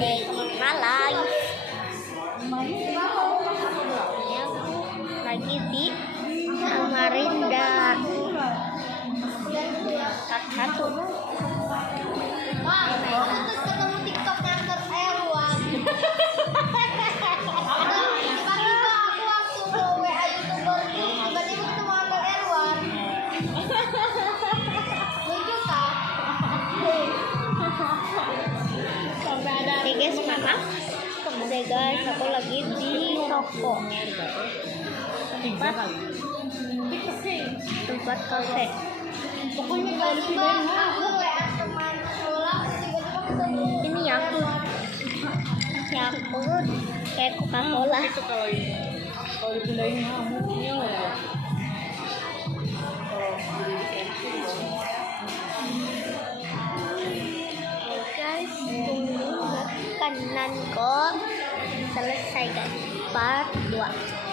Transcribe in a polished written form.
day in my life. Ya, lagi di Samarinda. Satu. Ketemu TikTok kanker Erwan. Tiba-tiba aku waktu WA YouTuber tiba-tiba ketemu kanker Erwan. Lucu kan? Oke guys, maaf. Kemudian guys, aku lagi di toko tempat kafe. Pokoknya tiba-tiba aku WA teman sekolah tiba-tiba ketemu. Ini Yakult kayak Coca-Cola. Itu kalau dipindahin nyamuknya ya. Guys, tunggu makanan kok selesai guys, part 2.